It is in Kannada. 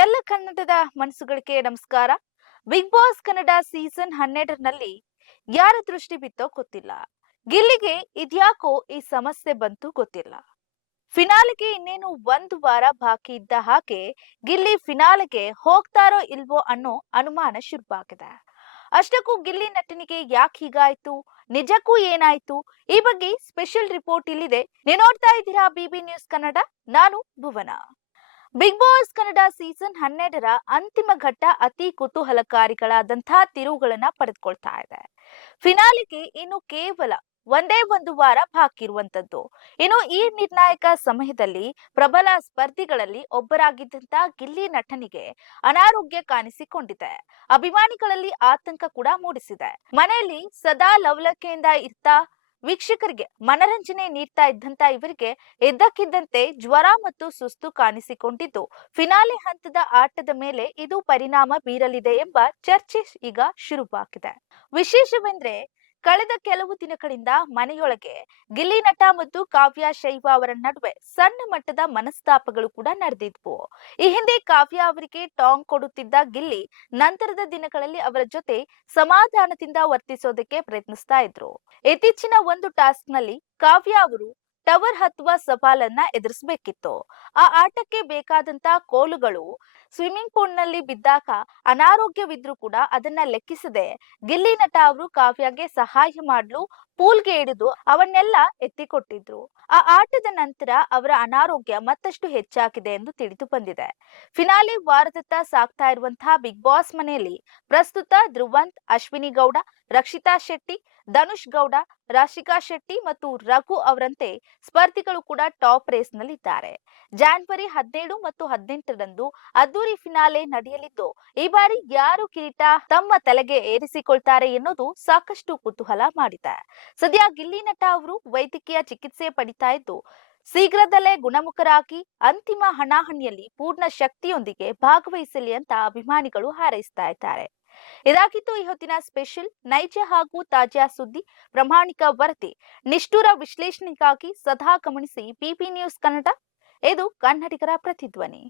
ಎಲ್ಲ ಕನ್ನಡದ ಮನಸ್ಸುಗಳಿಗೆ ನಮಸ್ಕಾರ. ಬಿಗ್ ಬಾಸ್ ಕನ್ನಡ ಸೀಸನ್ 12ರಲ್ಲಿ ಯಾರ ದೃಷ್ಟಿ ಬಿತ್ತೋ ಗೊತ್ತಿಲ್ಲ. ಗಿಲ್ಲಿಗೆ ಇದ್ಯಾಕೋ ಈ ಸಮಸ್ಯೆ ಬಂತು ಗೊತ್ತಿಲ್ಲ. ಫಿನಾಲೆಗೆ ಇನ್ನೇನು ಒಂದು ವಾರ ಬಾಕಿ ಇದ್ದ ಹಾಗೆ ಗಿಲ್ಲಿ ಫಿನಾಲೆಗೆ ಹೋಗ್ತಾರೋ ಇಲ್ವೋ ಅನ್ನೋ ಅನುಮಾನ ಶುರುವಾಗಿದೆ. ಅಷ್ಟಕ್ಕೂ ಗಿಲ್ಲಿ ನಟನಿಗೆ ಯಾಕೆ ಹೀಗಾಯ್ತು, ನಿಜಕ್ಕೂ ಏನಾಯ್ತು, ಈ ಬಗ್ಗೆ ಸ್ಪೆಷಲ್ ರಿಪೋರ್ಟ್ ಇಲ್ಲಿದೆ. ನೀವು ನೋಡ್ತಾ ಇದ್ದೀರಾ ಬಿಬಿ ನ್ಯೂಸ್ ಕನ್ನಡ. ನಾನು ಭುವನ. ಬಿಗ್ ಬಾಸ್ ಕನ್ನಡ ಸೀಸನ್ 12ರ ಅಂತಿಮ ಘಟ್ಟ ಅತಿ ಕುತೂಹಲಕಾರಿಗಳಾದಂತಹ ತಿರುವುಗಳನ್ನ ಪಡೆದುಕೊಳ್ತಾ ಇದೆ. ಫಿನಾಲಿಗೆ ಇನ್ನು ಕೇವಲ ಒಂದೇ ಒಂದು ವಾರ ಬಾಕಿ ಇರುವಂತದ್ದು. ಇನ್ನು ಈ ನಿರ್ಣಾಯಕ ಸಮಯದಲ್ಲಿ ಪ್ರಬಲ ಸ್ಪರ್ಧಿಗಳಲ್ಲಿ ಒಬ್ಬರಾಗಿದ್ದಂತ ಗಿಲ್ಲಿ ನಟನಿಗೆ ಅನಾರೋಗ್ಯ ಕಾಣಿಸಿಕೊಂಡಿದೆ. ಅಭಿಮಾನಿಗಳಲ್ಲಿ ಆತಂಕ ಕೂಡ ಮೂಡಿಸಿದೆ. ಮನೆಯಲ್ಲಿ ಸದಾ ಲವಲವಿಕೆಯಿಂದ ಇರ್ತಾ ವೀಕ್ಷಕರಿಗೆ ಮನರಂಜನೆ ನೀಡ್ತಾ ಇದ್ದಂತ ಇವರಿಗೆ ಇದ್ದಕ್ಕಿದ್ದಂತೆ ಜ್ವರ ಮತ್ತು ಸುಸ್ತು ಕಾಣಿಸಿಕೊಂಡಿದ್ದು ಫಿನಾಲೆ ಹಂತದ ಆಟದ ಮೇಲೆ ಇದು ಪರಿಣಾಮ ಬೀರಲಿದೆ ಎಂಬ ಚರ್ಚೆ ಈಗ ಶುರುವಾಗಿದೆ. ವಿಶೇಷವೆಂದ್ರೆ ಕಳೆದ ಕೆಲವು ದಿನಗಳಿಂದ ಮನೆಯೊಳಗೆ ಗಿಲ್ಲಿ ನಟ ಮತ್ತು ಕಾವ್ಯ ಶೈವ ಅವರ ನಡುವೆ ಸಣ್ಣ ಮಟ್ಟದ ಮನಸ್ತಾಪಗಳು ಕೂಡ ನಡೆದಿದ್ವು. ಈ ಹಿಂದೆ ಕಾವ್ಯ ಅವರಿಗೆ ಟಾಂಗ್ ಕೊಡುತ್ತಿದ್ದ ಗಿಲ್ಲಿ ನಂತರದ ದಿನಗಳಲ್ಲಿ ಅವರ ಜೊತೆ ಸಮಾಧಾನದಿಂದ ವರ್ತಿಸೋದಕ್ಕೆ ಪ್ರಯತ್ನಿಸ್ತಾ ಇದ್ರು. ಇತ್ತೀಚಿನ ಒಂದು ಟಾಸ್ಕ್ ನಲ್ಲಿ ಕಾವ್ಯ ಅವರು ಟವರ್ ಹತ್ತುವ ಸವಾಲನ್ನ ಎದುರಿಸಬೇಕಿತ್ತು. ಆ ಆಟಕ್ಕೆ ಬೇಕಾದಂತ ಕೋಲುಗಳು ಸ್ವಿಮ್ಮಿಂಗ್ ಪೂಲ್ ನಲ್ಲಿ ಬಿದ್ದಾಗ ಅನಾರೋಗ್ಯವಿದ್ರೂ ಕೂಡ ಅದನ್ನ ಲೆಕ್ಕಿಸದೆ ಗಿಲ್ಲಿ ನಟ ಅವರು ಕಾವ್ಯಗೆ ಸಹಾಯ ಮಾಡಲು ಪೂಲ್ಗೆ ಇಳಿದು ಅವನ್ನೆಲ್ಲ ಎತ್ತಿಕೊಟ್ಟಿದ್ರು. ಆ ಆಟದ ನಂತರ ಅವರ ಅನಾರೋಗ್ಯ ಮತ್ತಷ್ಟು ಹೆಚ್ಚಾಗಿದೆ ಎಂದು ತಿಳಿದು ಬಂದಿದೆ. ಫಿನಾಲೆ ವಾರದತ್ತ ಸಾಗ್ತಾ ಇರುವಂತಹ ಬಿಗ್ ಬಾಸ್ ಮನೆಯಲ್ಲಿ ಪ್ರಸ್ತುತ ಧ್ರುವಂತ್, ಅಶ್ವಿನಿ ಗೌಡ, ರಕ್ಷಿತಾ ಶೆಟ್ಟಿ, ಧನುಷ್ ಗೌಡ, ರಾಶಿಕಾ ಶೆಟ್ಟಿ ಮತ್ತು ರಘು ಅವರಂತೆ ಸ್ಪರ್ಧಿಗಳು ಕೂಡ ಟಾಪ್ ರೇಸ್ ನಲ್ಲಿದ್ದಾರೆ. ಜಾನ್ವರಿ 17 ಮತ್ತು 18ರಂದು ಅದ್ದೂರಿ ಫಿನಾಲೆ ನಡೆಯಲಿದ್ದು ಈ ಬಾರಿ ಯಾರು ಕಿರೀಟ ತಮ್ಮ ತಲೆಗೆ ಏರಿಸಿಕೊಳ್ತಾರೆ ಎನ್ನುವುದು ಸಾಕಷ್ಟು ಕುತೂಹಲ ಮಾಡಿದೆ. ಸದ್ಯ ಗಿಲ್ಲಿ ನಟ ಅವರು ವೈದ್ಯಕೀಯ ಚಿಕಿತ್ಸೆ ಪಡಿತಾ ಇದ್ದು ಶೀಘ್ರದಲ್ಲೇ ಗುಣಮುಖರಾಗಿ ಅಂತಿಮ ಹಣಾಹಣಿಯಲ್ಲಿ ಪೂರ್ಣ ಶಕ್ತಿಯೊಂದಿಗೆ ಭಾಗವಹಿಸಲಿ ಅಂತ ಅಭಿಮಾನಿಗಳು ಹಾರೈಸ್ತಾ ಇದ್ದಾರೆ. ಇದಾಗಿತ್ತು ಈ ಹೊತ್ತಿನ ಸ್ಪೆಷಲ್ ನೈಜ ಹಾಗೂ ತಾಜಾ ಸುದ್ದಿ, ಪ್ರಾಮಾಣಿಕ ವರದಿ, ನಿಷ್ಠುರ ವಿಶ್ಲೇಷಣೆಗಾಗಿ ಸದಾ ಗಮನಿಸಿ ಬಿಬಿ ನ್ಯೂಸ್ ಕನ್ನಡ. ಇದು ಕನ್ನಡಿಗರ ಪ್ರತಿಧ್ವನಿ.